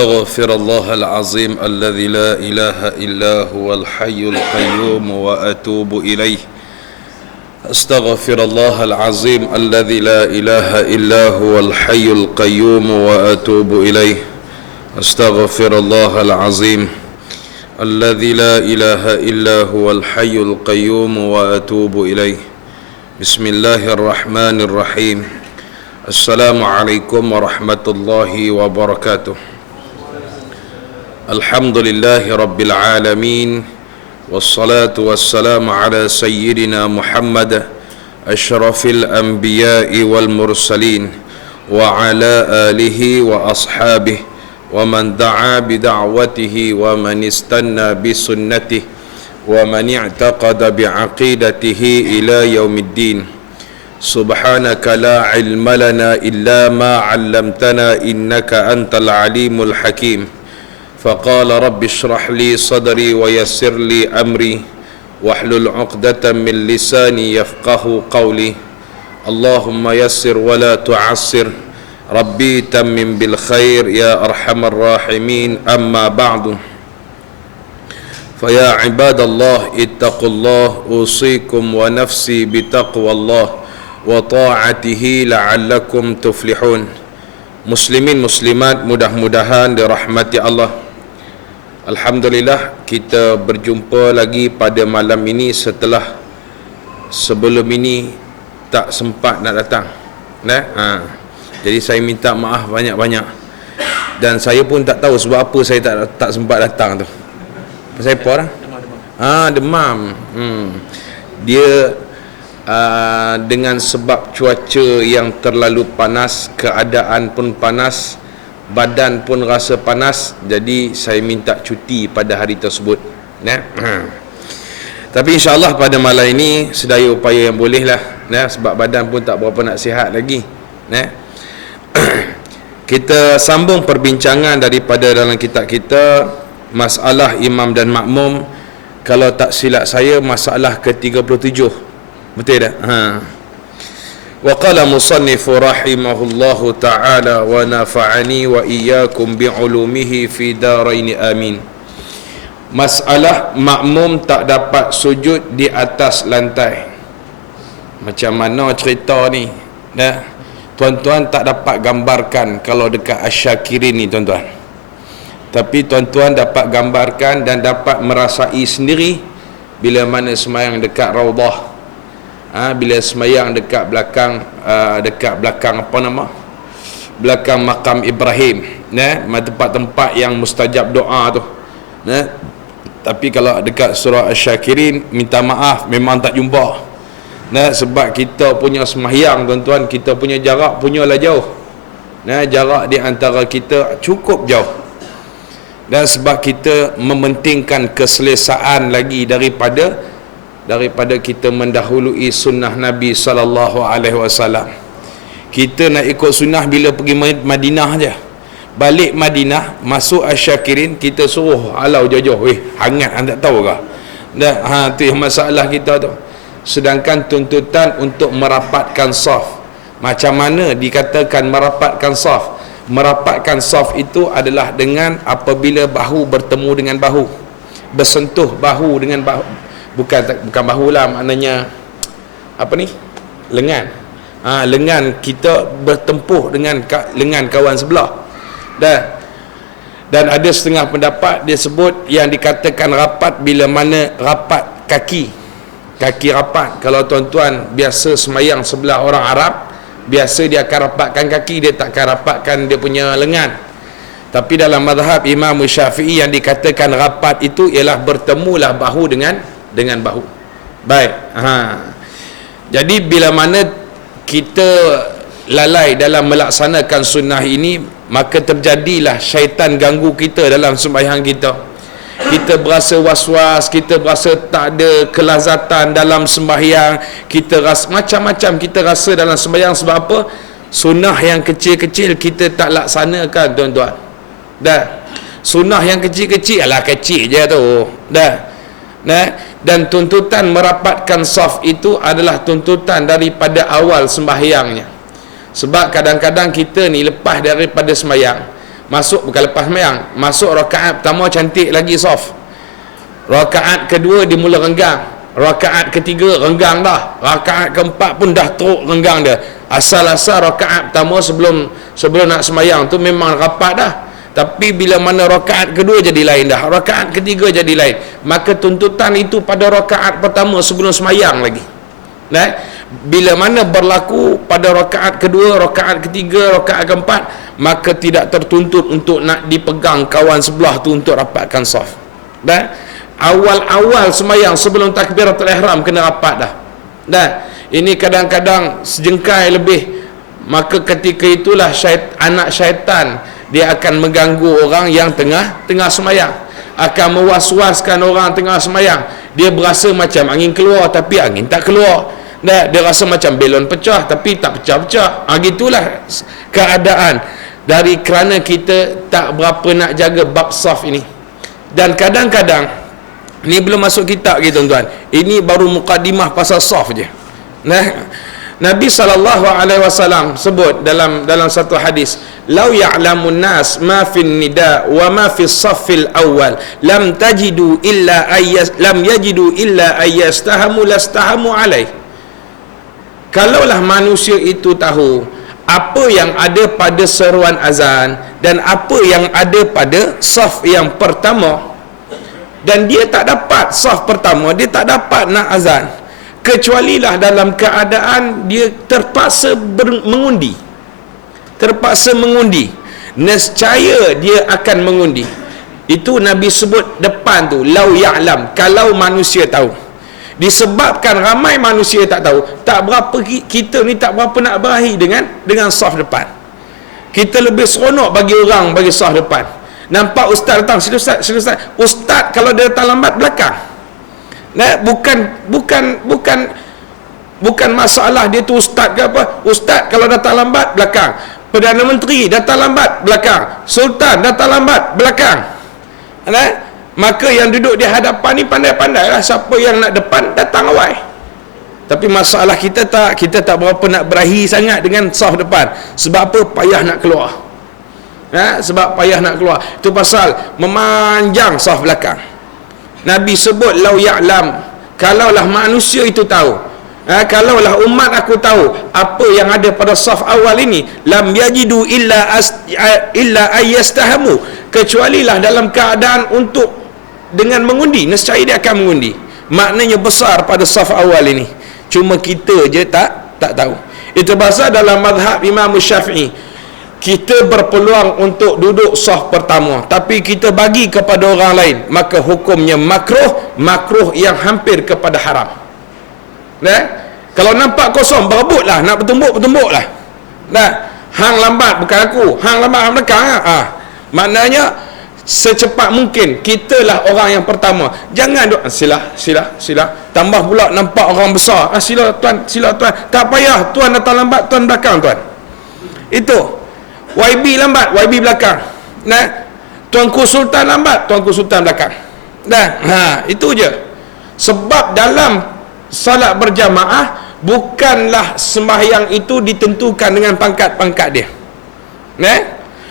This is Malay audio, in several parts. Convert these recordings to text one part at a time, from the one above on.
أستغفر الله العظيم الذي لا إله إلا هو الحي القيوم وأتوب إليه. أستغفر الله العظيم الذي لا إله إلا هو الحي القيوم وأتوب إليه. أستغفر الله العظيم الذي لا إله إلا هو الحي القيوم وأتوب إليه. بسم الله الرحمن الرحيم. السلام عليكم ورحمة الله وبركاته. Alhamdulillah Rabbil Alamin. Wassalatu wassalamu ala Sayyidina Muhammad Ashrafil Anbiya'i wal Mursalin wa ala alihi wa ashabihi wa man da'a bida'watihi wa man istanna bisunnatihi wa man i'taqada bi'aqidatihi ila yaumiddin. Subhanaka la ilma lana illa ma 'allamtana innaka antal alimul hakim. فقال رب اشرح لي صدري ويسر لي أمري واحلل عقدة من لساني يفقه قولي اللهم يسر ولا تعسر ربي تمم بالخير يا أرحم الراحمين. أما بعد فيا عباد الله اتقوا الله أوصيكم ونفسي بتقوى الله وطاعته لعلكم تفلحون. Muslimin muslimat, mudah-mudahan dirahmati Allah. Alhamdulillah, kita berjumpa lagi pada malam ini setelah sebelum ini tak sempat nak datang. Jadi saya minta maaf banyak-banyak. Dan saya pun tak tahu sebab apa saya tak sempat datang tu. Pasal apa dah? Demam. Dia dengan sebab cuaca yang terlalu panas, keadaan pun panas, badan pun rasa panas, jadi saya minta cuti pada hari tersebut. Tapi insyaAllah pada malam ini sedaya upaya yang boleh lah, sebab badan pun tak berapa nak sihat lagi. Kita sambung perbincangan daripada dalam kitab kita, masalah imam dan makmum. Kalau tak silap saya, masalah ke-37. Betul tak? Wa qala musannifu rahimahullahu ta'ala wa nafa'ani wa iyyakum bi'ulumihi fi daraini amin. Masalah makmum tak dapat sujud di atas lantai. Macam mana cerita ni? Tuan-tuan tak dapat gambarkan kalau dekat Asyakirin ni tuan-tuan. Tapi tuan-tuan dapat gambarkan dan dapat merasai sendiri bila mana sembahyang dekat Raudah. Bila semayang dekat belakang apa nama, belakang makam Ibrahim, tempat-tempat yang mustajab doa tu. Tapi kalau dekat surah Asy-Syakirin, minta maaf memang tak jumpa. Sebab kita punya semayang tuan-tuan, kita punya jarak punyalah jauh. Jarak di antara kita cukup jauh. Dan sebab kita mementingkan keselesaan lagi daripada kita mendahului sunnah Nabi SAW. Kita nak ikut sunnah bila pergi Madinah je. Balik Madinah, masuk Asy-Syakirin, kita suruh halau jauh-jauh. Hangat, anda tak tahu ke? Tu yang masalah kita tu. Sedangkan tuntutan untuk merapatkan saf. Macam mana dikatakan merapatkan saf? Merapatkan saf itu adalah dengan apabila bahu bertemu dengan bahu. Bersentuh bahu dengan bahu. Bukan bahu lah, maknanya apa ni? Lengan. Lengan kita bertempuh dengan lengan kawan sebelah. Dan ada setengah pendapat dia sebut yang dikatakan rapat bila mana rapat kaki rapat. Kalau tuan-tuan biasa semayang sebelah orang Arab, biasa dia akan rapatkan kaki, dia tak akan rapatkan dia punya lengan. Tapi dalam mazhab Imam Syafi'i yang dikatakan rapat itu ialah bertemulah bahu dengan bahu. Baik. Jadi bila mana kita lalai dalam melaksanakan sunnah ini, maka terjadilah syaitan ganggu kita dalam sembahyang kita. Kita berasa was-was, kita berasa tak ada kelazatan dalam sembahyang, kita rasa macam-macam kita rasa dalam sembahyang. Sebab apa? Sunnah yang kecil-kecil kita tak laksanakan tuan-tuan. Sunnah yang kecil-kecil adalah kecil je tu. Dan tuntutan merapatkan saf itu adalah tuntutan daripada awal sembahyangnya. Sebab kadang-kadang kita ni lepas daripada sembahyang, Masuk bukan lepas sembahyang, masuk rakaat pertama cantik lagi soft, rakaat kedua dia mula renggang, rakaat ketiga renggang dah, rakaat keempat pun dah teruk renggang dia. Asal-asal rakaat pertama sebelum nak sembahyang tu memang rapat dah, tapi bila mana rakaat kedua jadi lain dah, rakaat ketiga jadi lain, maka tuntutan itu pada rakaat pertama sebelum sembahyang lagi. Nah, bila mana berlaku pada rakaat kedua, rakaat ketiga, rakaat keempat, maka tidak tertuntut untuk nak dipegang kawan sebelah tu untuk rapatkan saf. Dan awal-awal sembahyang sebelum takbiratul ihram kena rapat dah. Dan ini kadang-kadang sejengkai lebih, maka ketika itulah anak syaitan dia akan mengganggu orang yang tengah sembahyang, akan mewas-waskan orang tengah sembahyang. Dia berasa macam angin keluar tapi angin tak keluar. Dia rasa macam belon pecah tapi tak pecah-pecah. Gitulah keadaan dari kerana kita tak berapa nak jaga bab saf ini. Dan kadang-kadang ni belum masuk kitab gitu tuan-tuan. Ini baru mukadimah pasal saf je. Nabi SAW sebut dalam satu hadis, "Lau ya'lamun nas ma fin nida wa ma fi saffil awal lam yajidu illa ayyastahamu lastahamu alaih." Kalaulah manusia itu tahu apa yang ada pada seruan azan dan apa yang ada pada saf yang pertama, dan dia tak dapat saf pertama, dia tak dapat nak azan, kecualilah dalam keadaan dia terpaksa mengundi, nescaya dia akan mengundi. Itu Nabi sebut depan tu, lau ya'lam, kalau manusia tahu. Disebabkan ramai manusia tak tahu, tak berapa kita ni tak berapa nak berahi dengan saf depan. Kita lebih seronok bagi orang bagi saf depan. Nampak ustaz datang, sila ustaz. Ustaz kalau dia datang lambat belakang. Bukan masalah dia tu ustaz ke apa. Ustaz kalau datang lambat belakang. Perdana Menteri datang lambat belakang. Sultan datang lambat belakang. Maka yang duduk di hadapan ni pandai-pandai lah, siapa yang nak depan datang awal. Tapi masalah kita tak berapa nak berahi sangat dengan saf depan. Sebab apa? Payah nak keluar. Sebab payah nak keluar. Itu pasal memanjang saf belakang. Nabi sebut lau ya'lam, kalaulah manusia itu tahu, kalaulah umat aku tahu apa yang ada pada saf awal ini, lam yajidu illa ayyastahamu, kecualilah dalam keadaan untuk dengan mengundi, nescaya dia akan mengundi. Maknanya besar pada saf awal ini, cuma kita je tak tahu. Itu pasal dalam mazhab Imam Syafi'i, kita berpeluang untuk duduk saf pertama tapi kita bagi kepada orang lain, maka hukumnya makruh yang hampir kepada haram. Kalau nampak kosong, berebutlah nak bertumbuk-bertumbuklah. Hang lambat bukan aku, hang lambat hang belakang. Maknanya secepat mungkin kitalah orang yang pertama. Jangan duk sila. Tambah pula nampak orang besar, sila tuan. Tak payah tuan datang lambat, tuan belakang tuan. Itu YB lambat, YB belakang. Tuanku Sultan lambat, tuanku Sultan belakang. Itu je. Sebab dalam salat berjamaah bukanlah sembahyang itu ditentukan dengan pangkat-pangkat dia.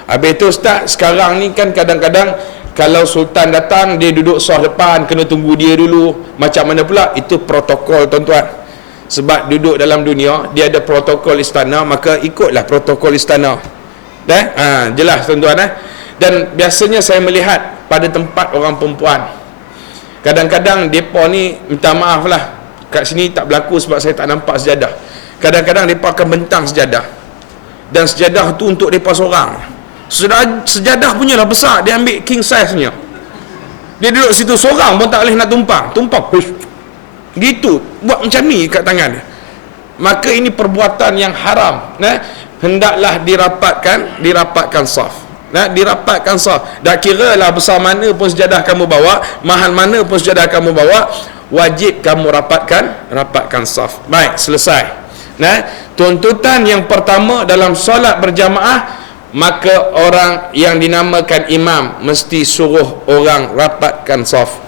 Habis itu ustaz, sekarang ni kan kadang-kadang kalau sultan datang dia duduk saf depan, kena tunggu dia dulu. Macam mana pula? Itu protokol tuan-tuan. Sebab duduk dalam dunia dia ada protokol istana, maka ikutlah protokol istana. Jelas tuan-tuan. Dan biasanya saya melihat pada tempat orang perempuan, kadang-kadang depa ni minta maaf lah, kat sini tak berlaku sebab saya tak nampak sejadah. Kadang-kadang depa akan bentang sejadah, dan sejadah tu untuk depa seorang. Sejadah punya lah besar, dia ambil king size punya, dia duduk situ seorang pun tak boleh nak tumpang gitu, buat macam ni kat tangan dia. Maka ini perbuatan yang haram. Hendaklah dirapatkan saf. Dirapatkan saf. Tak kira lah besar mana pun sejadah kamu bawa, mahal mana pun sejadah kamu bawa, wajib kamu rapatkan saf. Baik, selesai. Tuntutan yang pertama dalam solat berjamaah, maka orang yang dinamakan imam mesti suruh orang rapatkan saf.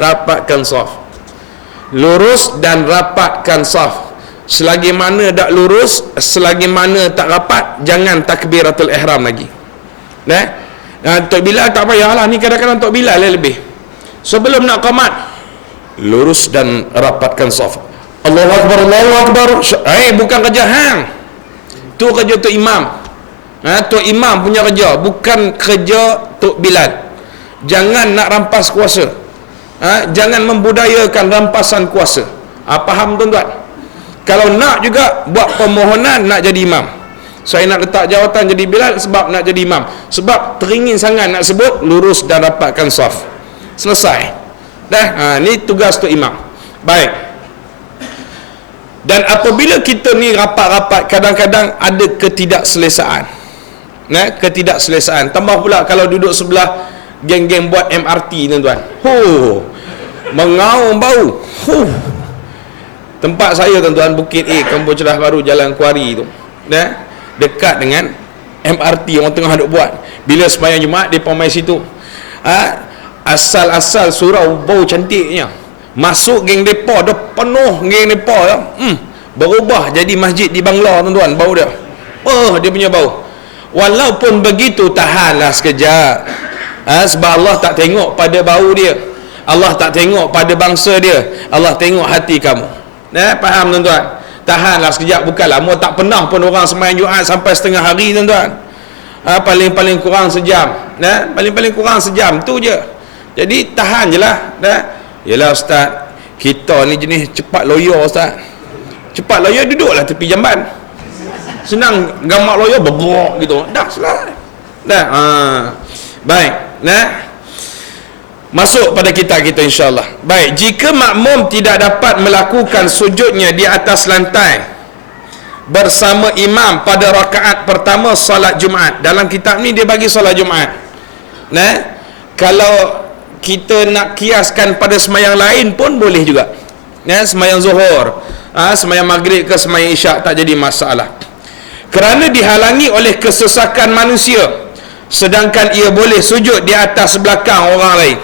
Rapatkan saf, lurus dan rapatkan saf. Selagi mana tak lurus, selagi mana tak rapat, jangan takbiratul ihram lagi. Tok Bilal tak payahlah, ni kadang-kadang Tok Bilal lebih. Sebelum nak qamat, lurus dan rapatkan saf. Allahu Akbar, Allahu Akbar. Bukan kerja hang. Tu kerja Tok Imam. Tok Imam punya kerja, bukan kerja Tok Bilal. Jangan nak rampas kuasa. Jangan membudayakan rampasan kuasa. Faham tuan-tuan? Kalau nak juga buat permohonan nak jadi imam. Saya nak letak jawatan jadi Bilal sebab nak jadi imam. Sebab teringin sangat nak sebut, lurus dan rapatkan saf. Selesai. Ni tugas Tok Imam. Baik. Dan apabila kita ni rapat-rapat, kadang-kadang ada ketidakselesaan. Ketidakselesaan. Tambah pula kalau duduk sebelah geng-geng buat MRT, tuan-tuan. Mengaum bau. Tempat saya, tuan-tuan, Bukit A, Kampung Cerah Baru, Jalan Kuari tu. Dekat dengan MRT orang tengah duk buat. Bila sembahyang Jumaat dia main situ. Asal-asal surau bau cantiknya. Masuk geng depa dah penuh geng depa ya. Berubah jadi masjid di Bangla, tuan-tuan, bau dia. Dia punya bau. Walaupun begitu, tahanlah sekejap. Sebab Allah tak tengok pada bau dia. Allah tak tengok pada bangsa dia. Allah tengok hati kamu. Faham, tuan-tuan? Tahanlah sekejap. Bukanlah mau tak pernah pun orang sembahyang Jumaat sampai setengah hari, tuan-tuan. Paling-paling kurang sejam. Paling-paling kurang sejam tu je. Jadi tahan je lah. Yelah ustaz, kita ni jenis cepat loyo ustaz. Cepat loyo duduklah tepi jamban. Senang gamak loyo bergerak gitu. Dah selesai. Baik. Masuk pada kita insya-Allah. Baik, jika makmum tidak dapat melakukan sujudnya di atas lantai bersama imam pada rakaat pertama solat Jumaat. Dalam kitab ni dia bagi solat Jumaat. Kalau kita nak kiaskan pada semayang lain pun boleh juga. Semayang Zuhur, semayang Maghrib ke semayang Isyak tak jadi masalah. Kerana dihalangi oleh kesesakan manusia, sedangkan ia boleh sujud di atas belakang orang lain.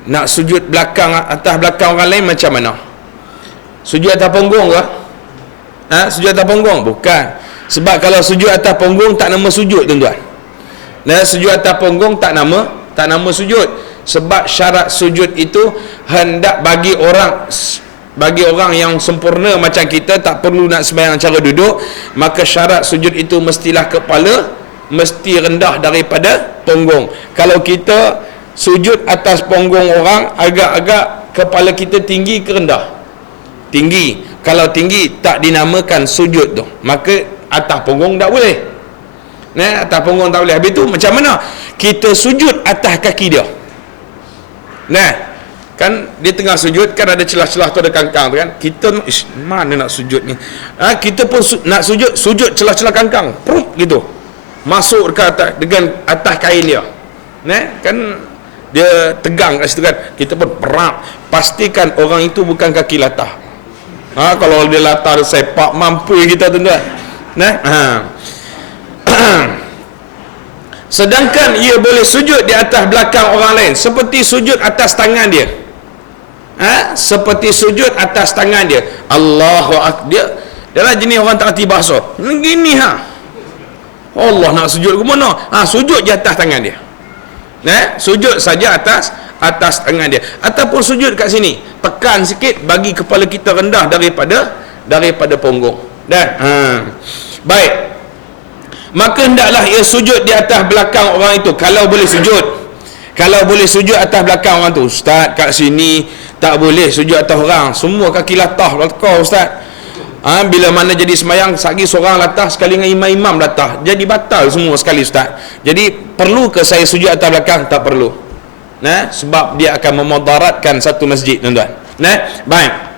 Nak sujud atas belakang orang lain macam mana? Sujud atas punggung ke? Sujud atas punggung? Bukan. Sebab kalau sujud atas punggung tak nama sujud, tuan-tuan. Sujud atas punggung tak nama sujud. Sebab syarat sujud itu hendak bagi orang yang sempurna macam kita, tak perlu nak sembahyang cara duduk, maka syarat sujud itu mestilah kepala mesti rendah daripada punggung. Kalau kita sujud atas punggung orang, agak-agak kepala kita tinggi ke rendah? Tinggi. Kalau tinggi tak dinamakan sujud tu, maka atas punggung tak boleh. Atas punggung tak boleh. Habis tu macam mana kita sujud atas kaki dia? Kan dia tengah sujud, kan ada celah-celah tu, ada kangkang tu kan. Kita mana nak sujud ni? Kita pun nak sujud celah-celah kangkang. Prup gitu. Masuk dekat atas, dengan atas kain dia. Kan dia tegang kat situ kan. Kita pun perap. Pastikan orang itu bukan kaki latah. Kalau dia latah, dia sepak, mampu kita, tuan-tuan. Sedangkan ia boleh sujud di atas belakang orang lain, seperti sujud atas tangan dia. Seperti sujud atas tangan dia. Allahu Akbar. Dia lah jenis orang tak hati bahasa. Gini Allah nak sujud ke mana? Sujud di atas tangan dia. Sujud saja atas tangan dia. Ataupun sujud kat sini, tekan sikit bagi kepala kita rendah daripada punggung. Baik. Maka hendaklah ia sujud di atas belakang orang itu kalau boleh sujud. Kalau boleh sujud atas belakang orang tu. Ustaz, kat sini tak boleh sujud atas orang, semua kaki latah ustaz. Bila mana jadi semayang, sagi seorang latah sekali dengan imam-imam latah, jadi batal semua sekali ustaz. Jadi perlu ke saya sujud atas belakang? Tak perlu. Sebab dia akan memudaratkan satu masjid, tuan-tuan. Baik.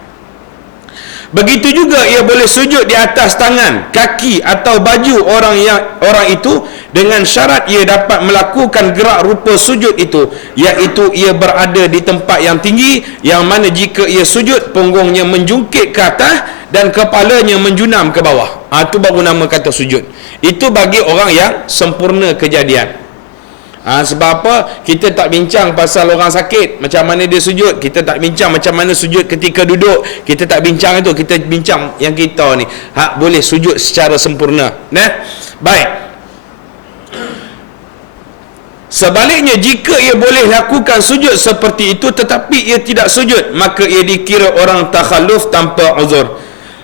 Begitu juga ia boleh sujud di atas tangan, kaki atau baju orang itu dengan syarat ia dapat melakukan gerak rupa sujud itu, iaitu ia berada di tempat yang tinggi, yang mana jika ia sujud, punggungnya menjungkit ke atas dan kepalanya menjunam ke bawah. Itu baru nama kata sujud. Itu bagi orang yang sempurna kejadian. Sebab apa? Kita tak bincang pasal orang sakit macam mana dia sujud, kita tak bincang macam mana sujud ketika duduk, kita tak bincang itu, kita bincang yang kita ni boleh sujud secara sempurna. Baik. Sebaliknya, jika ia boleh lakukan sujud seperti itu tetapi ia tidak sujud, maka ia dikira orang takhalluf tanpa uzur.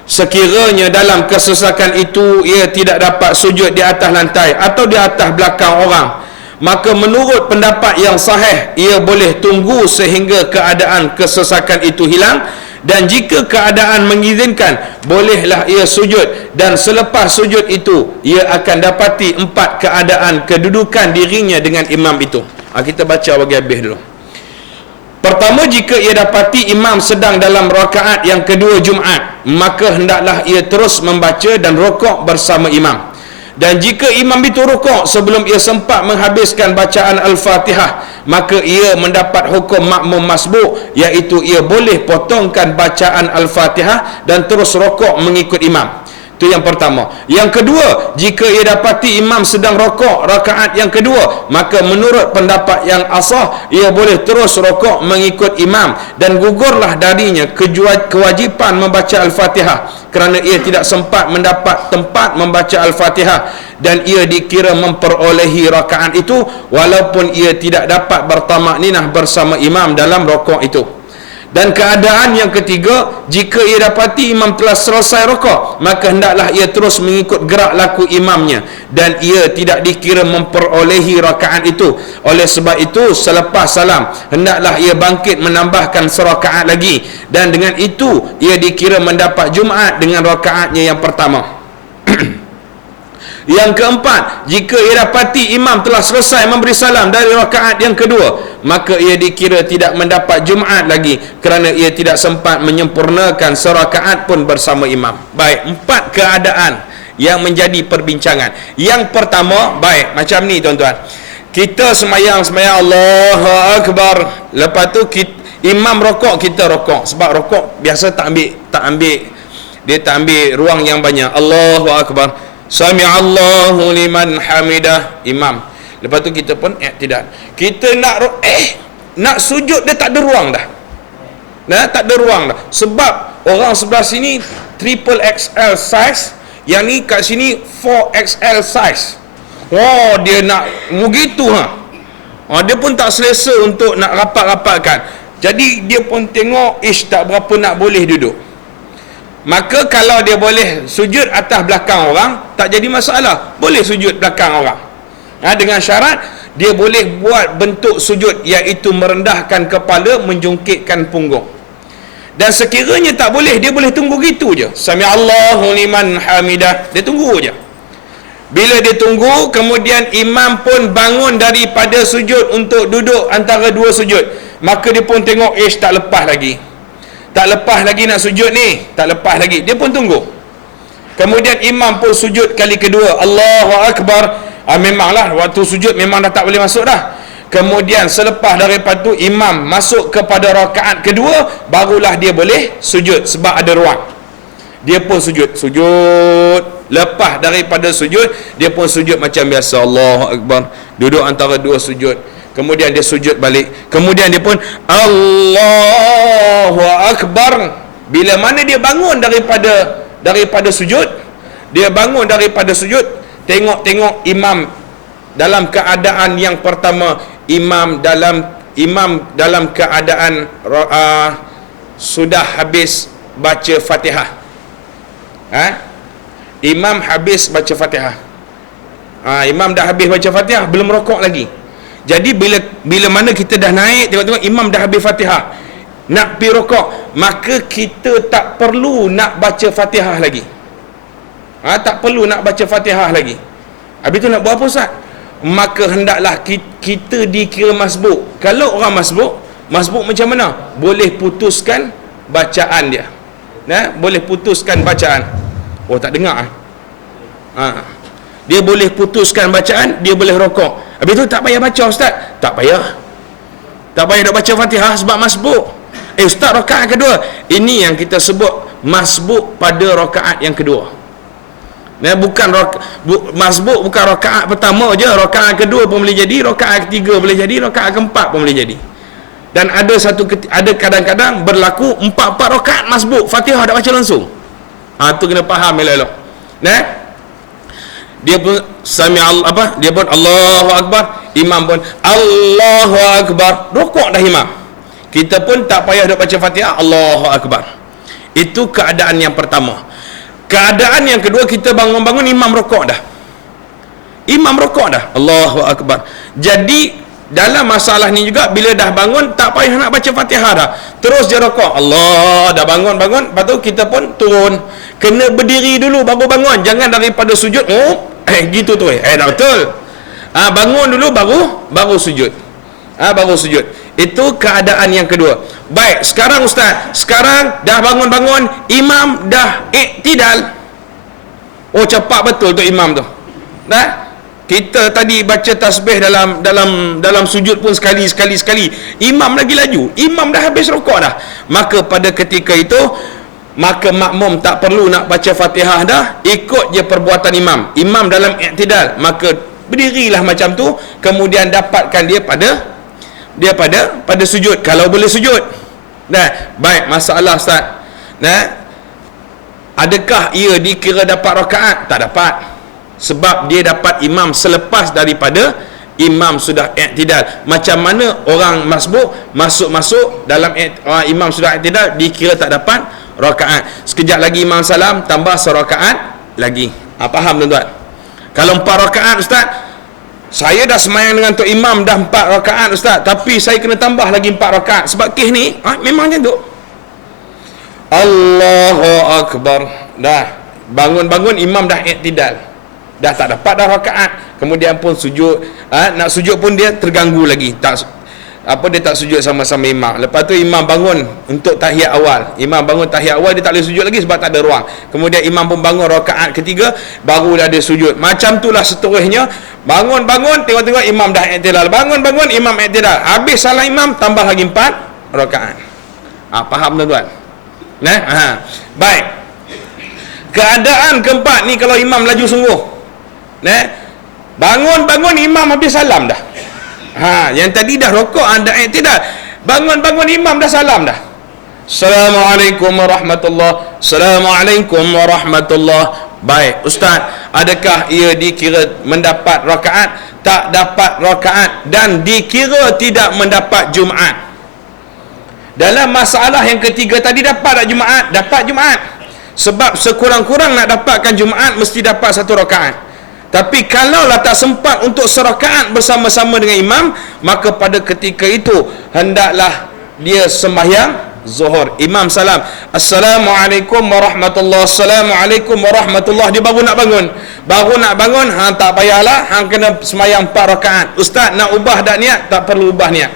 Sekiranya dalam kesesakan itu ia tidak dapat sujud di atas lantai atau di atas belakang orang, maka menurut pendapat yang sahih ia boleh tunggu sehingga keadaan kesesakan itu hilang, dan jika keadaan mengizinkan bolehlah ia sujud, dan selepas sujud itu ia akan dapati 4 keadaan kedudukan dirinya dengan imam itu. Kita baca bagi habis dulu. Pertama, jika ia dapati imam sedang dalam rakaat yang kedua Jumaat, maka hendaklah ia terus membaca dan rukuk bersama imam. Dan jika imam itu rukuk sebelum ia sempat menghabiskan bacaan Al-Fatihah, maka ia mendapat hukum makmum masbuk, iaitu ia boleh potongkan bacaan Al-Fatihah dan terus rukuk mengikut imam. Itu yang pertama. Yang kedua, jika ia dapati imam sedang rukuk rakaat yang kedua, maka menurut pendapat yang asah, ia boleh terus rukuk mengikut imam dan gugurlah darinya kewajipan membaca Al-Fatihah, kerana ia tidak sempat mendapat tempat membaca Al-Fatihah, dan ia dikira memperolehi rakaat itu walaupun ia tidak dapat bertamakninah bersama imam dalam rukuk itu. Dan keadaan yang ketiga, jika ia dapati imam telah selesai rukuk, maka hendaklah ia terus mengikut gerak laku imamnya, dan ia tidak dikira memperolehi rakaat itu. Oleh sebab itu, selepas salam hendaklah ia bangkit menambahkan serakaat lagi, dan dengan itu ia dikira mendapat Jumaat dengan rakaatnya yang pertama. Yang keempat, jika ia dapati imam telah selesai memberi salam dari rakaat yang kedua, maka ia dikira tidak mendapat Jumaat lagi, kerana ia tidak sempat menyempurnakan serakaat pun bersama imam. Baik, 4 keadaan yang menjadi perbincangan. Yang pertama, baik, macam ni tuan-tuan. Kita semayang Allahu Akbar, lepas tu imam rokok, kita rokok. Sebab rokok biasa tak ambil ruang yang banyak. Allahu Akbar, Sami'allahu liman hamidah, imam. Lepas tu kita pun tidak. Kita nak sujud, dia tak ada ruang dah. Tak ada ruang dah. Sebab orang sebelah sini triple XL size, yang ni kat sini 4XL size. Dia nak begitu dia pun tak selesa untuk nak rapat-rapatkan. Jadi dia pun tengok tak berapa nak boleh duduk. Maka kalau dia boleh sujud atas belakang orang, tak jadi masalah. Boleh sujud belakang orang. Dengan syarat dia boleh buat bentuk sujud, iaitu merendahkan kepala, menjungkitkan punggung. Dan sekiranya tak boleh, dia boleh tunggu gitu je. Sami'allahu liman hamidah. Dia tunggu je. Bila dia tunggu, kemudian imam pun bangun daripada sujud untuk duduk antara dua sujud, maka dia pun tengok tak lepas lagi. Tak lepas lagi nak sujud ni, tak lepas lagi. Dia pun tunggu. Kemudian imam pun sujud kali kedua, Allahu Akbar. Memanglah waktu sujud memang dah tak boleh masuk dah. Kemudian selepas daripada tu imam masuk kepada rakaat kedua, barulah dia boleh sujud sebab ada ruang. Dia pun sujud. Lepas daripada sujud, dia pun sujud macam biasa, Allahu Akbar. Duduk antara dua sujud. Kemudian dia sujud balik. Kemudian dia pun Allahu Akbar. Bila mana dia bangun daripada sujud, dia bangun daripada sujud, tengok imam dalam keadaan yang pertama, imam dalam keadaan sudah habis baca Fatihah. Imam habis baca Fatihah. Imam dah habis baca Fatihah, belum rokok lagi. Jadi bila mana kita dah naik, tengok-tengok imam dah habis Fatihah, nak pergi rokok, maka kita tak perlu nak baca Fatihah lagi. Tak perlu nak baca Fatihah lagi. Habis tu nak buat apa Ustaz? Maka hendaklah kita dikira masbuk. Kalau orang masbuk macam mana? Boleh putuskan bacaan dia. Boleh putuskan bacaan. Tak dengar. Dia boleh putuskan bacaan, dia boleh rokok. Habis tu tak payah baca Ustaz. Tak payah nak baca Fatihah sebab masbuk. Ustaz, rakaat kedua. Ini yang kita sebut masbuk pada rakaat yang kedua. Bukan masbuk bukan rakaat pertama je, rakaat kedua pun boleh jadi, rakaat ketiga boleh jadi, rakaat keempat pun boleh jadi. Dan ada kadang-kadang berlaku 4 rakaat masbuk, Fatihah dah baca langsung. Tu kena faham elok-elok. dia pun dia pun Allahu Akbar, imam pun Allahu Akbar, rukuk dah imam. Kita pun tak payah duk baca Fatihah, Allahu Akbar. Itu keadaan yang pertama. Keadaan yang kedua, kita bangun-bangun imam rukuk dah. Imam rukuk dah, Allahu Akbar. Jadi dalam masalah ni juga, bila dah bangun tak payah nak baca Fatihah dah, terus dia rukuk, Allah, dah bangun, lepas tu kita pun turun. Kena berdiri dulu baru bangun, jangan daripada sujud gitu tu dah betul. Bangun dulu baru sujud. Baru sujud. Itu keadaan yang kedua. Baik, sekarang ustaz, sekarang dah bangun-bangun, imam dah iktidal. Oh, cepat betul tu imam tu. Dah? Kita tadi baca tasbih dalam sujud pun sekali. Imam lagi laju. Imam dah habis rukuk dah. Maka pada ketika itu, maka makmum tak perlu nak baca Fatihah dah, ikut je perbuatan imam. Imam dalam iktidal, maka berdirilah macam tu, kemudian dapatkan dia pada sujud, kalau boleh sujud. Nah, baik, masalah ustaz. Nah, adakah ia dikira dapat rakaat? Tak dapat. Sebab dia dapat imam selepas daripada imam sudah iktidal. Macam mana orang masbuk masuk dalam imam sudah iktidal, dikira tak dapat rakaat. Sekejap lagi imam salam, tambah serakaat lagi. Faham tuan-tuan? Kalau 4 rakaat ustaz, saya dah semayang dengan tok imam dah 4 rakaat ustaz, tapi saya kena tambah lagi 4 rakaat. Sebab kes ni memang macam tu. Allahu Akbar. Dah bangun-bangun imam dah iktidal, dah tak dapat dah rakaat, kemudian pun sujud. Nak sujud pun dia terganggu lagi, dia tak sujud sama-sama imam. Lepas tu imam bangun untuk tahiyat awal. Imam bangun tahiyat awal, dia tak boleh sujud lagi sebab tak ada ruang. Kemudian imam pun bangun rakaat ketiga, baru dah ada sujud. Macam itulah seterusnya. Bangun-bangun, tengok-tengok imam dah iktidal. Bangun-bangun imam iktidal. Habis salah imam, tambah lagi 4 rakaat. Faham tuan-tuan? Baik. Keadaan keempat ni, kalau imam laju sungguh. Bangun-bangun imam habis salam dah. Yang tadi dah rukuk, anda iktidal. Bangun-bangun imam dah salam dah. Assalamualaikum warahmatullahi. Assalamualaikum warahmatullahi. Baik, ustaz, adakah ia dikira mendapat rakaat? Tak dapat rakaat dan dikira tidak mendapat Jumaat. Dalam masalah yang ketiga tadi, dapat tak Jumaat? Dapat Jumaat. Sebab sekurang-kurang nak dapatkan Jumaat mesti dapat 1 rakaat. Tapi kalaulah tak sempat untuk serakaat bersama-sama dengan imam, maka pada ketika itu hendaklah dia sembahyang zuhur. Imam salam, Assalamualaikum warahmatullahi. Assalamualaikum warahmatullahi. Dia baru nak bangun. Tak payahlah, hang kena sembahyang 4 rakaat. Ustaz, nak ubah dak niat? Tak perlu ubah niat.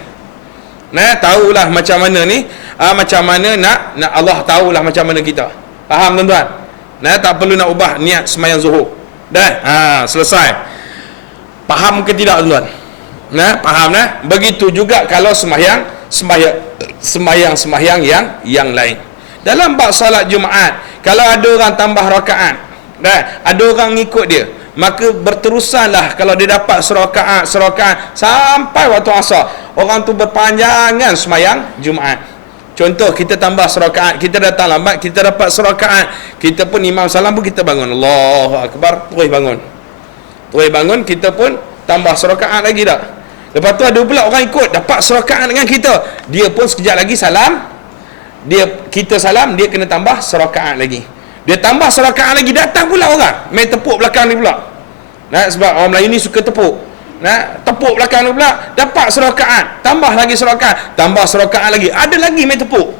Tahulah macam mana ni, macam mana nak Allah tahulah macam mana kita. Faham tuan-tuan? Tak perlu nak ubah niat sembahyang zuhur. Dah, selesai. Faham ke tidak tuan-tuan? Faham dah? Begitu juga kalau sembahyang yang lain. Dalam bab salat Jumaat, kalau ada orang tambah rakaat, ada orang ngikut dia, maka berterusanlah. Kalau dia dapat serakaat sampai waktu asar, orang tu berpanjangan sembahyang Jumaat. Contoh, kita tambah serakaat, kita datang lambat, kita dapat serakaat, kita pun imam salam pun kita bangun, Allahu Akbar, terus bangun, kita pun tambah serakaat lagi dah. Lepas tu ada pula orang ikut, dapat serakaat dengan kita, dia pun sekejap lagi salam, kita salam, dia kena tambah serakaat lagi. Dia tambah serakaat lagi, datang pula orang main tepuk belakang ni pula. Sebab orang Melayu ni suka tepuk. Tepuk belakang ni pula, dapat serakaat, tambah lagi serakaat, tambah serakaat lagi, ada lagi main tepuk.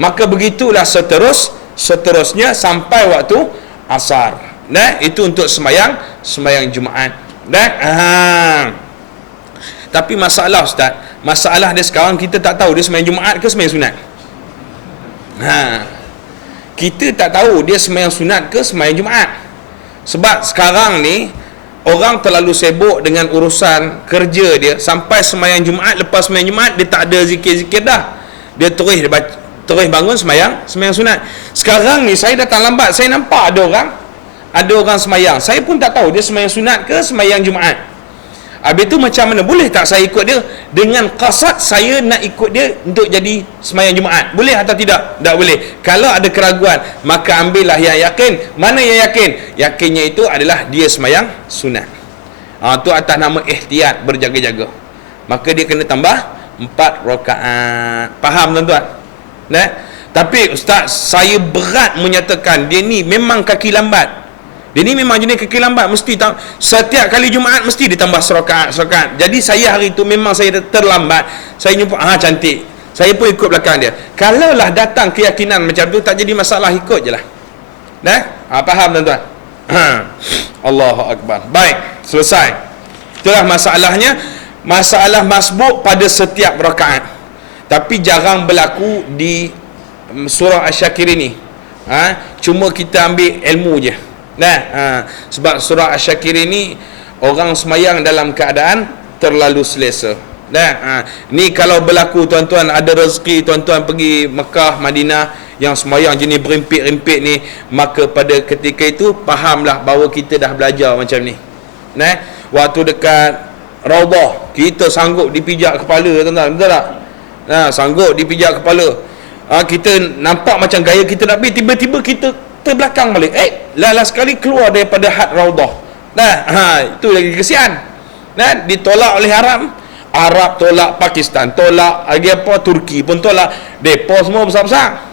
Maka begitulah seterusnya sampai waktu asar. Itu untuk sembahyang Jumaat. Tapi masalah ustaz, masalah dia sekarang, kita tak tahu dia sembahyang Jumaat ke sembahyang sunat. Kita tak tahu dia sembahyang sunat ke sembahyang Jumaat. Sebab sekarang ni orang terlalu sibuk dengan urusan kerja dia, sampai sembahyang Jumaat, lepas sembahyang Jumaat dia tak ada zikir-zikir dah. Dia terus bangun sembahyang sunat. Sekarang ni saya datang lambat, saya nampak ada orang sembahyang. Saya pun tak tahu dia sembahyang sunat ke sembahyang Jumaat. Habis tu macam mana? Boleh tak saya ikut dia dengan qasad saya nak ikut dia untuk jadi sembahyang Jumaat? Boleh atau tidak? Tak boleh. Kalau ada keraguan, maka ambillah yang yakin. Mana yang yakin? Yakinnya itu adalah dia sembahyang sunat. Tu atas nama ihtiyat, berjaga-jaga. Maka dia kena tambah 4 rakaat. Faham tuan-tuan? Nah, tapi ustaz, saya berat menyatakan dia ni memang kaki lambat. Dia ni memang jenis kaki lambat, mesti setiap kali Jumaat mesti ditambah serakaat. Jadi saya hari tu memang saya terlambat. Saya jumpa cantik. Saya pun ikut belakang dia. Kalaulah datang keyakinan macam tu, tak jadi masalah, ikut je lah. Nah, faham tuan-tuan? Allahu akbar. Baik, selesai. Itulah masalahnya. Masalah masbuk pada setiap rakaat. Tapi jarang berlaku di surah Asy-Syakir ini. Cuma kita ambil ilmu je. Sebab surah Asy-Syakir ini orang semayang dalam keadaan terlalu selesa. Ni kalau berlaku tuan-tuan, ada rezeki tuan-tuan pergi Mekah, Madinah yang semayang jenis berimpit-rimpit ni, maka pada ketika itu fahamlah bahawa kita dah belajar macam ni. Waktu dekat Raudah kita sanggup dipijak kepala tuan-tuan, betul tak? Sanggup dipijak kepala. Kita nampak macam gaya kita nak pergi, tiba-tiba kita terbelakang balik. Last sekali keluar daripada had Raudah. Itu lagi kesian. Ditolak oleh Arab tolak, Pakistan tolak, lagi apa, Turki pun tolak, depa semua besar-besar.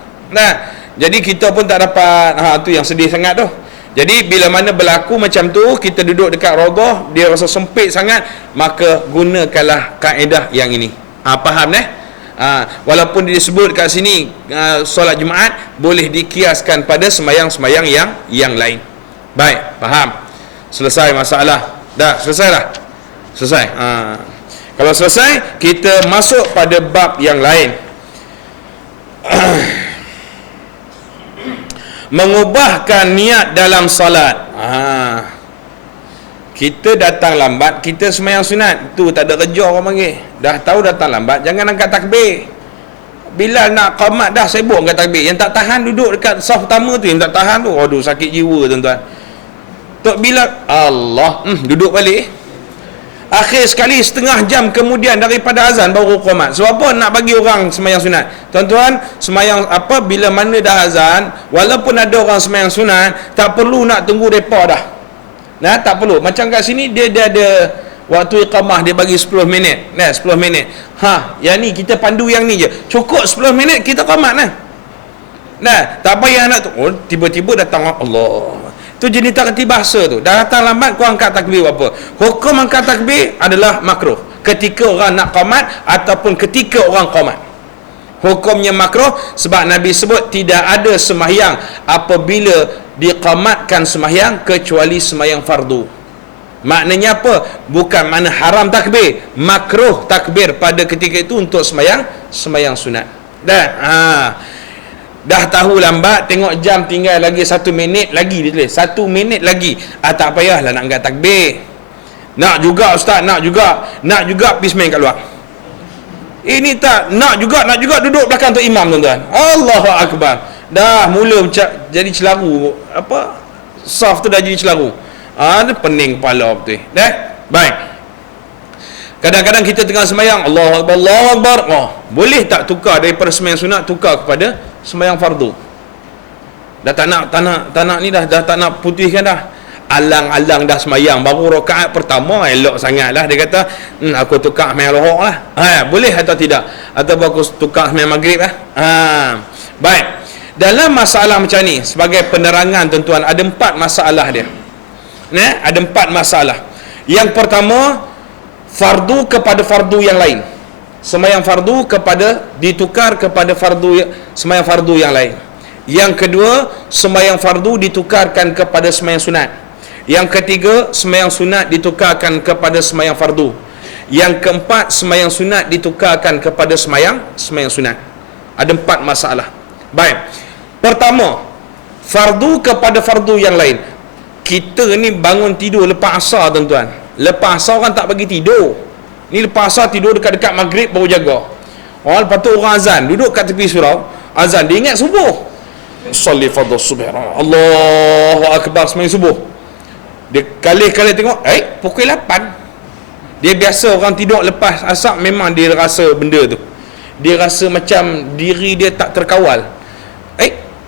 Jadi kita pun tak dapat. Tu yang sedih sangat tu. Jadi bila mana berlaku macam tu, kita duduk dekat Raudah, dia rasa sempit sangat, maka gunakanlah kaedah yang ini. Faham walaupun disebut kat sini solat Jumaat, boleh dikiaskan pada sembahyang-sembahyang yang lain. Baik, faham? Selesai masalah. Dah selesai dah. Selesai. Kalau selesai, kita masuk pada bab yang lain. Mengubahkan niat dalam salat. Kita datang lambat, kita sembahyang sunat, tu tak ada kerja orang panggil. Dah tahu datang lambat, jangan angkat takbir. Bila nak qamat dah sibuk angkat takbir. Yang tak tahan duduk dekat saf pertama tu, yang tak tahan tu, aduh sakit jiwa tuan-tuan. Tok bila Allah, duduk balik. Akhir sekali setengah jam kemudian daripada azan baru qamat. Sebab apa? Nak bagi orang sembahyang sunat. Tuan-tuan, sembahyang bila mana dah azan, walaupun ada orang sembahyang sunat, tak perlu nak tunggu depa dah. Tak perlu. Macam kat sini dia ada waktu iqamah, dia bagi 10 minit. 10 minit. Yang ni kita pandu yang ni je. Cukup 10 minit kita qamat tak payah nak tu. Tiba-tiba datang Allah. Tu jenis tertib bahasa tu. Dah datang lambat, kau angkat takbir apa? Hukum angkat takbir adalah makruh ketika orang nak qamat ataupun ketika orang qamat. Hukumnya makruh sebab Nabi sebut tidak ada sembahyang apabila diqamatkan sembahyang kecuali sembahyang fardu. Maknanya apa? Bukan makna haram takbir, makruh takbir pada ketika itu untuk sembahyang sunat. Dah tahu lambat, tengok jam tinggal lagi 1 minit lagi, dia tulis 1 minit lagi. Tak payahlah nak angkat takbir. Nak juga ustaz, nak juga pergi semain kat luar. Ini tak nak juga duduk belakang tu imam tuan-tuan. Allahu akbar. Dah mula jadi celaru. Saf tu dah jadi celaru. Ada pening kepala betul. Baik. Kadang-kadang kita tengah sembahyang, Allahu akbar, Allahu akbar. Boleh tak tukar daripada sembahyang sunat tukar kepada sembahyang fardu? Dah tak nak ni dah tak nak putihkan dah. Alang-alang dah sembahyang baru rakaat pertama elok sangatlah, dia kata aku tukar sembahyang lohor lah. Boleh atau tidak? Atau aku tukar sembahyang maghrib lah. Baik. Dalam masalah macam ni, sebagai penerangan tuan-tuan, ada 4 masalah dia. Ada 4 masalah. Yang pertama, fardu kepada fardu yang lain. Sembahyang fardu ditukar kepada sembahyang fardu yang lain. Yang kedua, sembahyang fardu ditukarkan kepada sembahyang sunat. Yang ketiga, sembahyang sunat ditukarkan kepada sembahyang fardu. Yang keempat, sembahyang sunat ditukarkan kepada sembahyang sunat. Ada 4 masalah. Baik. Pertama, fardu kepada fardu yang lain. Kita ni bangun tidur lepas asar tuan-tuan. Lepas asar orang tak bagi tidur. Ni lepas asar tidur dekat-dekat maghrib baru jaga. Lepas tu orang azan, duduk kat tepi surau, azan, dia ingat subuh. Salli fardhu subh. Allahu akbar, sembahyang subuh. Dia kali-kali tengok, pukul 8. Dia biasa orang tidur lepas asar, memang dia rasa benda tu. Dia rasa macam diri dia tak terkawal.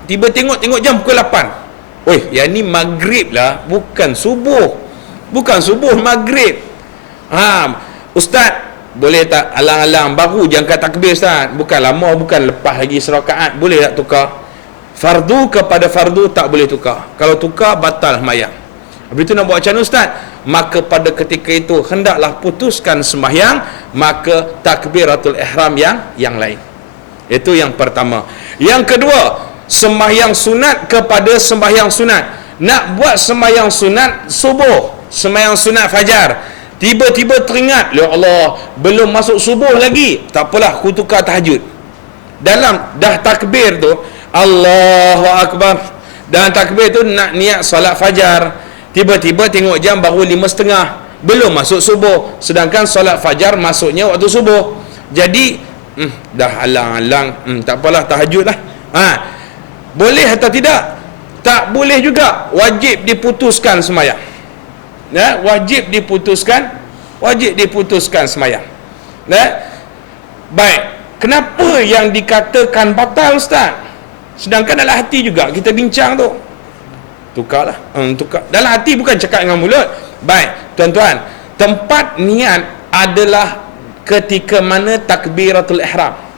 Tiba tengok jam pukul 8. Oi, yang ni maghrib lah, bukan subuh. Bukan subuh, maghrib. Ustaz, boleh tak alang-alang baru je angkat takbir Ustaz? Bukan lama, bukan lepas lagi serakaat. Boleh tak tukar? Fardu kepada fardu tak boleh tukar. Kalau tukar, batal sembahyang. Habis itu nak buat macam mana Ustaz? Maka pada ketika itu hendaklah putuskan sembahyang, maka takbiratul ihram yang lain. Itu yang pertama. Yang kedua, sembahyang sunat kepada sembahyang sunat. Nak buat sembahyang sunat subuh, sembahyang sunat fajar, tiba-tiba teringat, ya Allah, belum masuk subuh lagi, tak apalah, aku tukar tahajud. Dalam dah takbir tu, Allahu Akbar, dan takbir tu nak niat solat fajar, tiba-tiba tengok jam baru 5.30, belum masuk subuh, sedangkan solat fajar masuknya waktu subuh. Jadi dah alang-alang, tak apalah, tahajud lah. Boleh atau tidak? Tak boleh juga. Wajib diputuskan sembahyang. Ya, wajib diputuskan sembahyang. Ya? Baik. Kenapa yang dikatakan batal Ustaz? Sedangkan dalam hati juga kita bincang tu. Tukarlah. Tukar. Dalam hati bukan cakap dengan mulut. Baik, tuan-tuan. Tempat niat adalah ketika mana takbiratul ihram.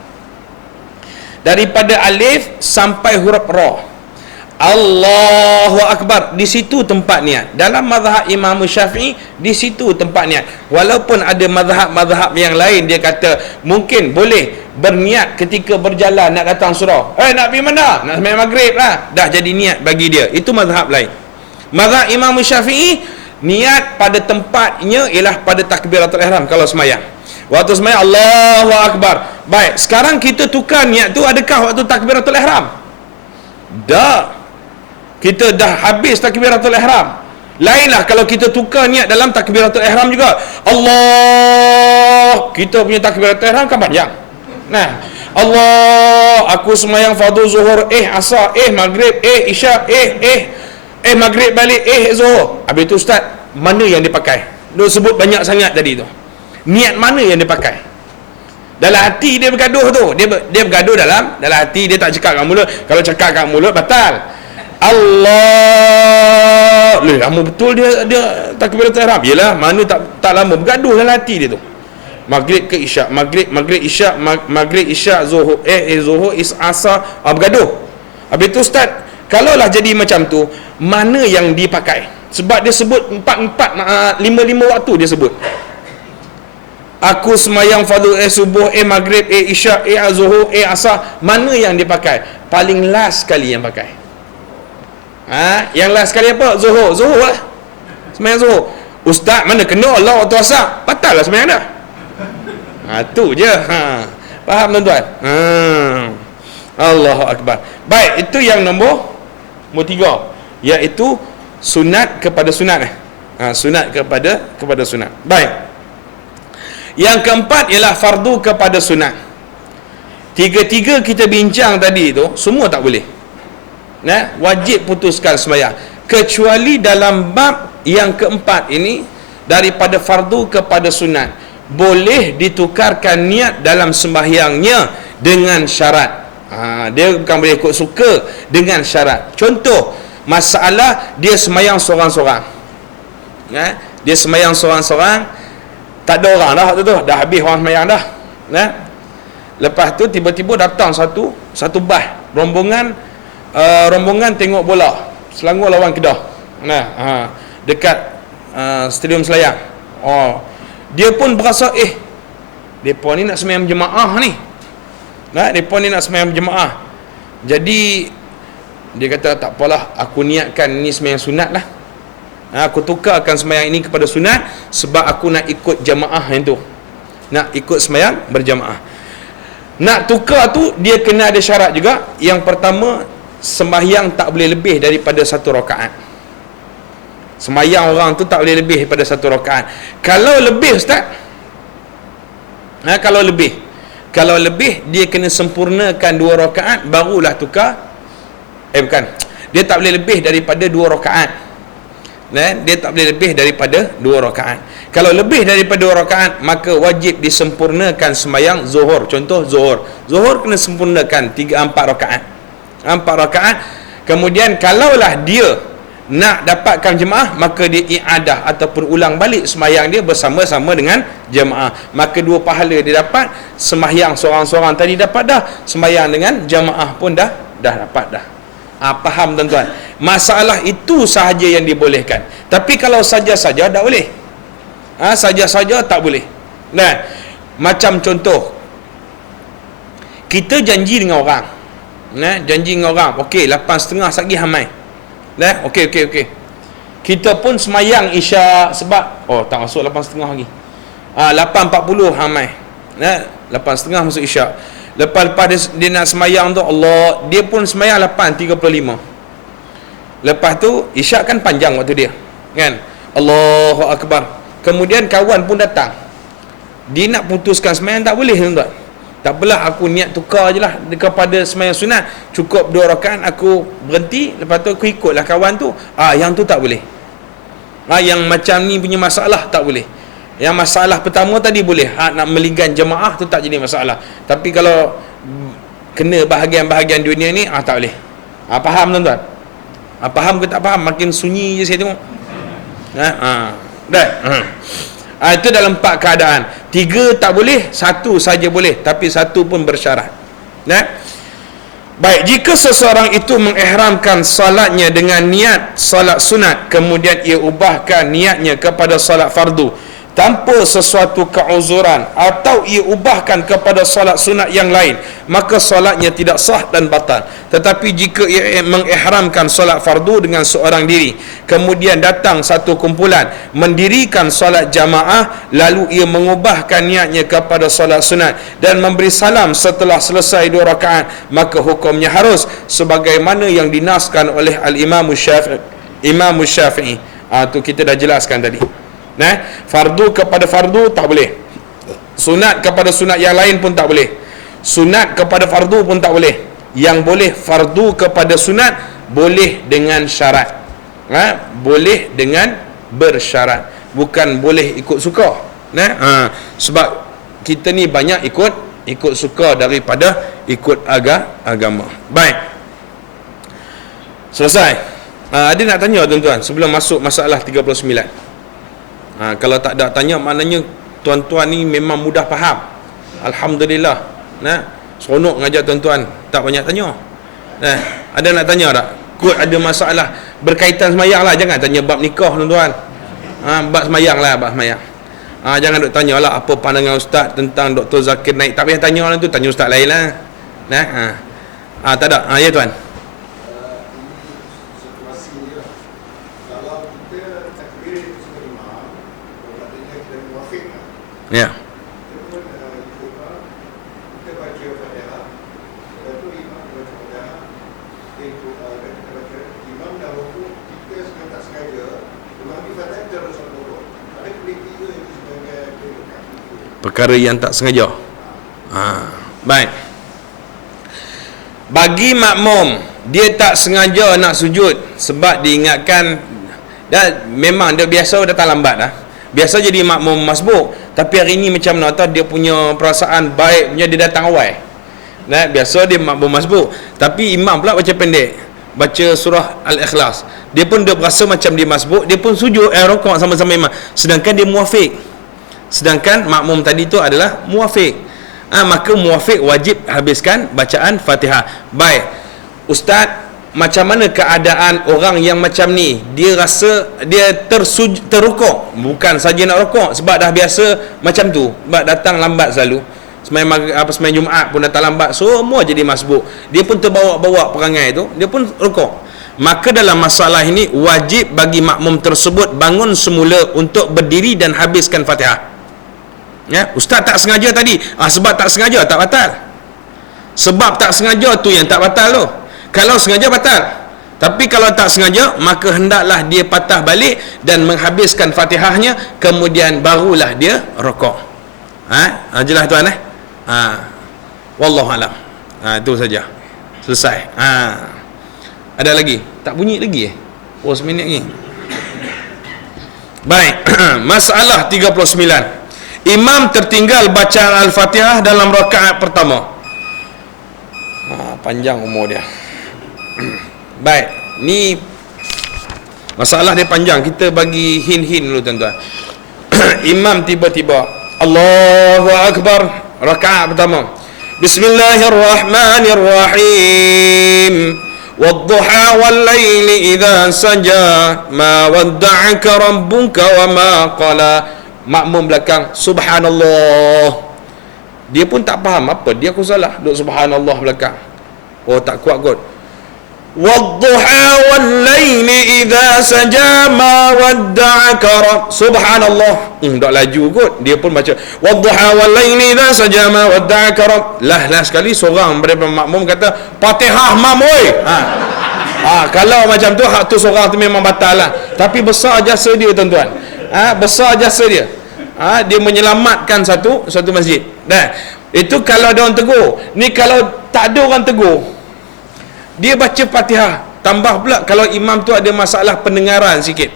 Daripada alif sampai huruf ra. Allahu Akbar, di situ tempat niat. Dalam mazhab Imam Syafi'i, di situ tempat niat. Walaupun ada mazhab-mazhab yang lain, dia kata mungkin boleh berniat ketika berjalan nak datang surau. Nak pergi mana? Nak sembahyang maghrib lah. Dah jadi niat bagi dia. Itu mazhab lain. Mazhab Imam Syafi'i, niat pada tempatnya ialah pada takbiratul ihram kalau sembahyang. Waktu sembahyang Allahu Akbar. Baik, sekarang kita tukar niat tu, adakah waktu takbiratul ihram? Dah. Kita dah habis takbiratul ihram. Lainlah kalau kita tukar niat dalam takbiratul ihram juga. Allah, kita punya takbiratul ihram kan panjang. Nah, Allah, aku sembahyang fardu zuhur, asar, maghrib, isyak, maghrib balik, zuhur. Habis tu Ustaz, mana yang dipakai? Dia sebut banyak sangat tadi tu. Niat mana yang dia pakai? Dalam hati dia bergaduh tu. Dia bergaduh dalam hati, dia tak cakap kat mulut. Kalau cakap kat mulut batal. Allah, lama betul dia takbiratul ihram. Yalah, mana tak lama, bergaduh dalam hati dia tu. Maghrib ke isyak, maghrib isyak, maghrib isyak, zuhur, zuhur, asar, bergaduh. Habis tu Ustaz, kalaulah jadi macam tu, mana yang dipakai? Sebab dia sebut 4 5 waktu dia sebut. Aku sembahyang fardu subuh, maghrib, isyak, zuhur, asar. Mana yang dipakai? Paling last sekali yang pakai. Yang last sekali apa? Zuhur lah. Sembahyang zuhur. Ustaz, mana kena Allah waktu asar? Batal lah sembahyang dah. Tu je. Faham tuan-tuan? Allahu Akbar. Baik, itu yang nombor 3, iaitu sunat kepada sunat. Sunat kepada sunat. Baik. Yang keempat ialah fardu kepada sunat. Tiga-tiga kita bincang tadi tu, semua tak boleh. Wajib putuskan sembahyang. Kecuali dalam bab yang keempat ini, daripada fardu kepada sunat, boleh ditukarkan niat dalam sembahyangnya dengan syarat. Dia bukan boleh ikut suka, dengan syarat. Contoh, masalah dia sembahyang seorang-seorang. Dia sembahyang seorang-seorang, tak ada orang dah tu, dah habis orang sembahyang dah. Lepas tu tiba-tiba datang satu bah rombongan tengok bola Selangor lawan Kedah. Dekat Stadium Selayang. Dia pun berasa depa ni nak sembahyang jemaah ni. Depa ni nak sembahyang jemaah. Jadi dia kata tak apalah, aku niatkan ni sembahyang sunat lah. Aku tukarkan sembahyang ini kepada sunat sebab aku nak ikut jamaah yang tu. Nak ikut sembahyang berjamaah. Nak tukar tu dia kena ada syarat juga. Yang pertama, sembahyang tak boleh lebih daripada 1 rakaat. Sembahyang orang tu tak boleh lebih daripada 1 rakaat. Kalau lebih Ustaz, kalau lebih dia kena sempurnakan 2 rakaat barulah tukar. Bukan. Dia tak boleh lebih daripada 2 rakaat. Dia tak boleh lebih daripada 2 rakaat. Kalau lebih daripada 2 rakaat, maka wajib disempurnakan sembahyang zuhur. Contoh zuhur kena sempurnakan 4 rakaat. 4 rakaat. Kemudian kalaulah dia nak dapatkan jemaah, maka dia i'adah ataupun ulang balik sembahyang dia bersama-sama dengan jemaah. Maka 2 pahala dia dapat. Sembahyang seorang-seorang tadi dapat dah, sembahyang dengan jemaah pun dah dapat dah. Faham tuan-tuan? Masalah itu sahaja yang dibolehkan. Tapi kalau saja-saja tak boleh. Saja-saja tak boleh. Macam contoh, kita janji dengan orang. Janji dengan orang, okey 8.30 lagi hamai. Okey. Kita pun semayang Isyak sebab tak masuk 8.30 lagi. 8.40 hamai. 8.30 masuk Isyak. Lepas dia nak semayang tu, Allah, dia pun semayang 8.35. Lepas tu Isyak kan panjang waktu dia, kan? Allahu Akbar. Kemudian kawan pun datang, dia nak putuskan semayang, tak boleh tuan-tuan. Tak apalah, aku niat tukar je lah kepada semayang sunat, cukup 2 rakaat aku berhenti, lepas tu aku ikutlah kawan tu. Yang tu tak boleh. Yang macam ni punya masalah tak boleh. Yang masalah pertama tadi boleh, nak melingkan jemaah tu tak jadi masalah. Tapi kalau kena bahagian-bahagian dunia ni, tak boleh. Faham tuan-tuan? Faham ke tak faham? Makin sunyi je saya tengok. Itu dalam 4 keadaan. 3 tak boleh, 1 saja boleh, tapi 1 pun bersyarat. Baik, jika seseorang itu mengihramkan salatnya dengan niat salat sunat, kemudian ia ubahkan niatnya kepada salat fardu tanpa sesuatu keuzuran, atau ia ubahkan kepada solat sunat yang lain, maka solatnya tidak sah dan batal. Tetapi jika ia mengihramkan solat fardu dengan seorang diri, kemudian datang satu kumpulan mendirikan solat jamaah, lalu ia mengubahkan niatnya kepada solat sunat dan memberi salam setelah selesai 2 rakaat, maka hukumnya harus sebagaimana yang dinaskan oleh Al-Imam Syafi'i. Tu kita dah jelaskan tadi. Fardu kepada fardu tak boleh, sunat kepada sunat yang lain pun tak boleh, sunat kepada fardu pun tak boleh. Yang boleh fardu kepada sunat boleh dengan syarat, boleh dengan bersyarat, bukan boleh ikut suka. Sebab kita ni banyak ikut suka daripada ikut agama. Baik, selesai. Ada nak tanya tuan-tuan sebelum masuk masalah 39? Kalau tak ada tanya, maknanya tuan-tuan ni memang mudah faham. Alhamdulillah. Seronok ngajar tuan-tuan, tak banyak tanya. Ada nak tanya tak? Kot ada masalah berkaitan semayang lah, jangan tanya bab nikah tuan-tuan. Bab semayang lah, bab semayang. Jangan duk tanya lah apa pandangan ustaz tentang Dr. Zakir Naik. Tak payah tanya lah tu, tanya ustaz lain lah. Tak ada. Ya tuan. Ya. Perkara yang tak sengaja. Baik. Bagi makmum, dia tak sengaja nak sujud sebab diingatkan, dan memang dia biasa datang lambat dah. Biasa jadi makmum masbuk, tapi hari ni macam mana tahu dia punya perasaan baik punya, dia datang awal. Biasa dia makmum masbuk, tapi imam pula baca pendek, baca surah Al-Ikhlas. Dia pun dia berasa macam dia masbuk, dia pun sujud rukuk sama-sama imam, sedangkan dia muafiq. Sedangkan makmum tadi tu adalah muafiq. Maka muafiq wajib habiskan bacaan Fatihah. Baik, ustaz, macam mana keadaan orang yang macam ni? Dia rasa dia terrukuk, bukan saja nak rukuk, sebab dah biasa macam tu, sebab datang lambat selalu. Sembahyang Jumaat pun datang lambat, semua jadi masbuk. Dia pun terbawa-bawa perangai tu, dia pun rukuk. Maka dalam masalah ini wajib bagi makmum tersebut bangun semula untuk berdiri dan habiskan Fatihah. Ustaz tak sengaja tadi, sebab tak sengaja tak batal. Sebab tak sengaja tu yang tak batal tu. Kalau sengaja batal. Tapi kalau tak sengaja, maka hendaklah dia patah balik dan menghabiskan Fatihahnya, kemudian barulah dia rukuk. Jelas tuan wallahu alam. Itu saja. Selesai. Ada lagi? Tak bunyi lagi 10 minit lagi. Baik. Masalah 39. Imam tertinggal bacaan Al-Fatihah dalam rakaat pertama. Panjang umur dia. Baik, ni masalah dia panjang. Kita bagi hint-hint dulu tuan-tuan. Imam tiba-tiba Allahu Akbar, rakaat pertama. Bismillahirrahmanirrahim. Wadduha wal laili idza saja ma wadda'aka rabbuka wa ma qala. Makmum belakang subhanallah. Dia pun tak faham apa dia, aku salah duk subhanallah belakang. Oh, tak kuat kot. Wadduha wal laili idza saja ma wadda'aka rabb. Subhanallah. Tak laju kot. Dia pun baca wadduha wal laili idza saja ma wadda'aka rabb. Lah sekali seorang daripada makmum kata, Fatihah mam oi. Kalau macam tu hak tu seorang tu memang batal lah. Tapi besar jasa dia tuan-tuan. Besar jasa dia. Dia menyelamatkan satu masjid. Nah, itu kalau ada orang tegur. Ni kalau tak ada orang tegur, dia baca Fatihah. Tambah pula kalau imam tu ada masalah pendengaran sikit.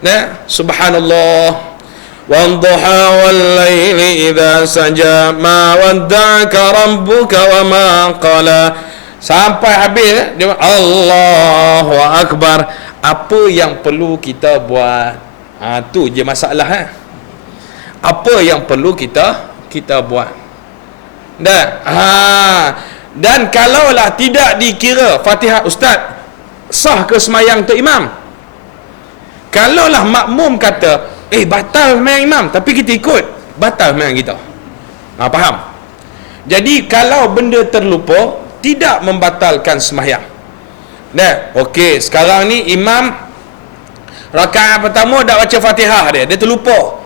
Nah, subhanallah. Wadduha wal laili idza saja ma wadda'aka rabbuka wa ma qala. Sampai habis dia Allahu Akbar. Apa yang perlu kita buat? Tu je masalah. Apa yang perlu kita buat? Dan kalaulah tidak dikira Fatihah, ustaz, sah ke semayang untuk imam? Kalaulah makmum kata batal semayang imam, tapi kita ikut, batal semayang kita. Faham? Jadi kalau benda terlupa tidak membatalkan semayang. Okey, sekarang ni imam rakaat pertama dah baca Fatihah, dia terlupa.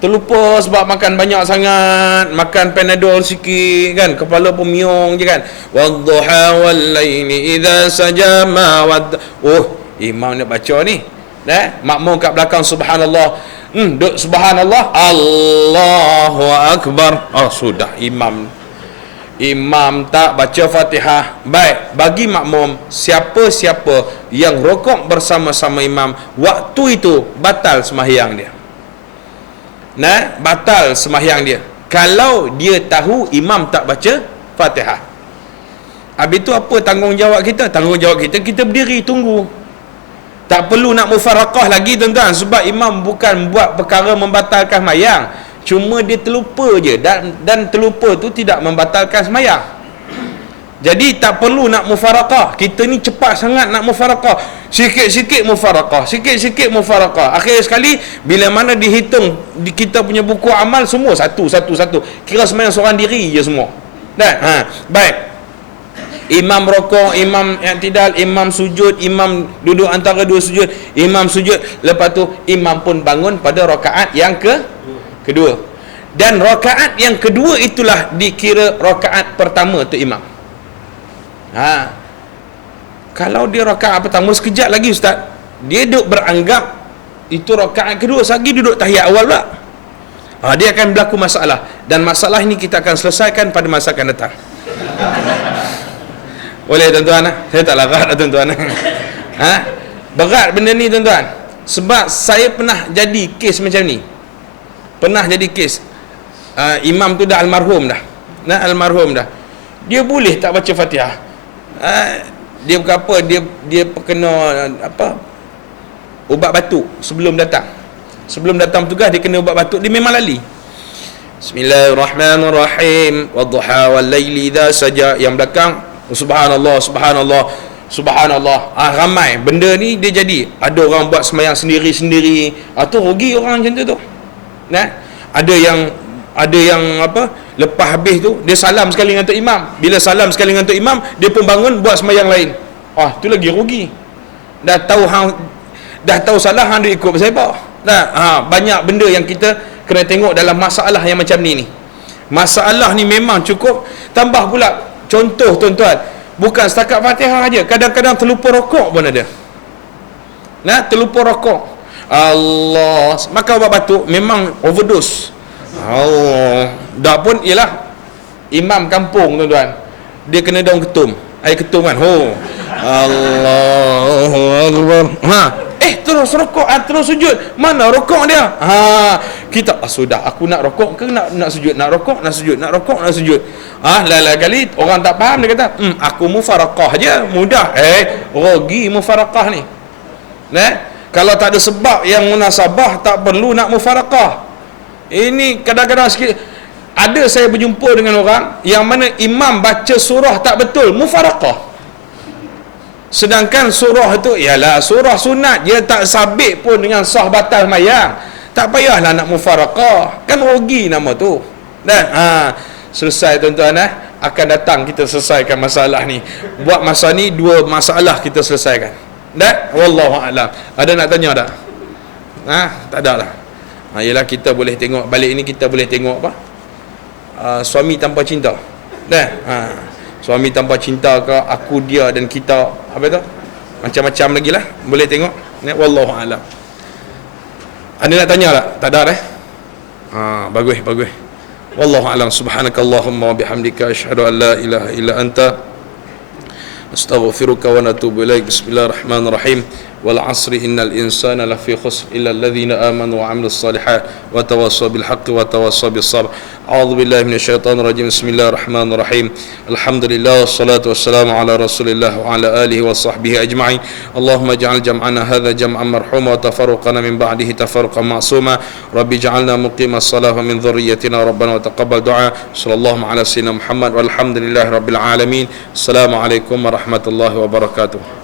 Terlupa sebab makan banyak sangat, makan Panadol sikit kan, kepala pun miung je kan. Wadduha wal laili idza saja ma imam nak baca ni. Makmum kat belakang subhanallah. Duk subhanallah, Allahu Akbar. Sudah Imam tak baca Fatihah. Baik, bagi makmum, siapa-siapa yang rokok bersama-sama imam, waktu itu batal sembahyang dia. Batal sembahyang dia kalau dia tahu imam tak baca Fatihah. Habis tu apa tanggungjawab kita? Tanggungjawab kita berdiri tunggu. Tak perlu nak mufaraqah lagi tuan-tuan, sebab imam bukan buat perkara membatalkan sembahyang. Cuma dia terlupa je, dan terlupa tu tidak membatalkan sembahyang. Jadi tak perlu nak mufaraqah. Kita ni cepat sangat nak mufaraqah. Sikit-sikit mufaraqah, sikit-sikit mufaraqah. Akhir sekali bila mana dihitung di kita punya buku amal, semua satu. Kira sembahyang seorang diri je semua. Baik. Imam rokok, imam i'tidal, imam sujud, imam duduk antara dua sujud, imam sujud, lepas tu imam pun bangun pada rakaat yang kedua. Dan rakaat yang kedua itulah dikira rakaat pertama tu imam. Kalau dia rakaat pertama sekejap lagi ustaz, dia duduk beranggap itu rakaat kedua, lagi duduk tahiyat awal pula. Dia akan berlaku masalah, dan masalah ini kita akan selesaikan pada masa akan datang. Boleh tuan-tuan? Saya tak larat tuan-tuan. Berat benda ni tuan-tuan, sebab saya pernah jadi kes macam ni. Imam tu dah almarhum dah. Dia boleh tak baca Fatihah. Dia bukan apa, dia kena ubat batuk sebelum datang petugas, dia kena ubat batuk, dia memang lali. Bismillahirrahmanirrahim. Wadduha wal laili idza saja. Yang belakang subhanallah. Ramai benda ni dia jadi. Ada orang buat sembahyang sendiri-sendiri. Tu rugi orang macam tu. Ada yang lepas habis tu dia salam sekali dengan tok imam. Bila salam sekali dengan tok imam, dia pun bangun buat sembahyang lain. Tu lagi rugi. Dah tahu salah, hang dia ikut pasal apa? Banyak benda yang kita kena tengok dalam masalah yang macam ni. Masalah ni memang cukup. Tambah pula contoh tuan-tuan, bukan setakat Fatihah aja, kadang-kadang terlupa rokok pun ada. Terlupa rokok. Allah, maka ubat batuk memang overdose. Dah pun ialah imam kampung tuan-tuan, dia kena daun ketum, air ketum kan. Allahu Akbar. terus rokok, terus sujud. Mana rokok dia? Kita sudah, aku nak rokok ke nak sujud? Nak rokok, nak sujud, nak rokok, nak sujud. Lain kali orang tak faham, dia kata, aku mufaraqah je, mudah. Rugi mufaraqah ni. Kalau tak ada sebab yang munasabah, tak perlu nak mufaraqah. Ini kadang-kadang sikit. Ada saya berjumpa dengan orang yang mana imam baca surah tak betul, mufaraqah. Sedangkan surah itu ialah surah sunat, dia tak sabit pun dengan sah batal mayang. Tak payahlah nak mufaraqah, kan rugi nama tu. Dan selesai tuan-tuan, akan datang kita selesaikan masalah ni. Buat masa ni 2 masalah kita selesaikan. Dan wallahu a'lam. Ada nak tanya tak? Tak ada lah. Ialah kita boleh tengok balik ni, kita boleh tengok apa? Suami tanpa cinta. Suami tanpa cinta ke, aku, dia dan kita, apa tu? Macam-macam lagi lah. Boleh tengok. Wallahu a'lam. Ada nak tanya tak? Tak ada bagus. Wallahu a'lam. Subhanakallahumma wa bihamdika asyhadu an la ilaha illa anta astaghfiruka wa natubu ilaik. Bismillahirrahmanirrahim. Wal 'asri innal insana lafi khusr illa alladhina amanu wa 'amilus salihat wa tawassaw bil haqqi wa tawassaw bis sabr. A'udzu billahi minasyaitonir rajim. Bismillahirrahmanirrahim. Alhamdulillah wassalatu wassalamu ala Rasulillah wa ala alihi wa sahbihi ajma'in. Allahumma ij'al jam'ana hadha jam'an marhuma wa tafarruqana min ba'dihi tafarruqan ma'suma. Rabbi ij'alna muqimas salah wa min dhurriyyatina rabbana wa taqabbal du'a. Sallallahu ala sayyidina Muhammad walhamdulillahi rabbil alamin. Assalamualaikum warahmatullahi wabarakatuh.